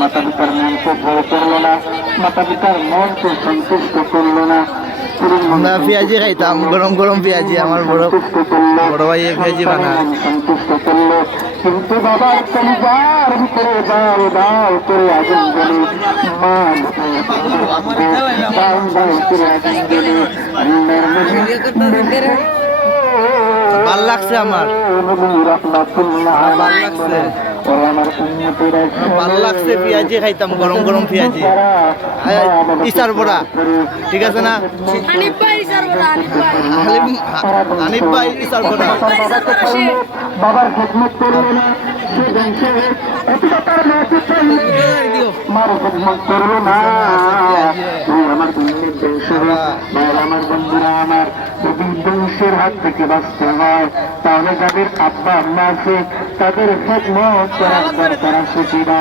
মাতা পিতার মনকে ভয় করলো না, মাতা পিতার মনকে সন্তুষ্ট করলো না। আমরা পেঁয়াজি খাইতাম, গরম গরম পেঁয়াজি। আমার বড় ভাই পেঁয়াজি বানায়। সন্তুষ্ট করলো, কিন্তু বাবার কলিজার ভিতরে দাও দাও করে আগুন জ্বলে, মা দাও দাও করে আগুন জ্বলে। ভাল লাগছে আমার, ভাল লাগছে, ভালো লাগছে। পেঁয়াজি খাইতাম, গরম গরম পেঁয়াজি। ইসার বড়া, ঠিক আছে না? হানিফ ভাই ইসার বড়া, হানিফ ভাই ইসার বড়া। বাবার খেদমত করলো না, সে বংশে মার খেদমত করলো না। আমার বন্ধুর বংশ, আমার বন্ধুরা আমার যদি বংশের হাত থেকে বাঁচতে হয়, তাহলে যাদের আব্বা আম্মা আছে তাদের খেদমত করার দরকার আছে কিনা?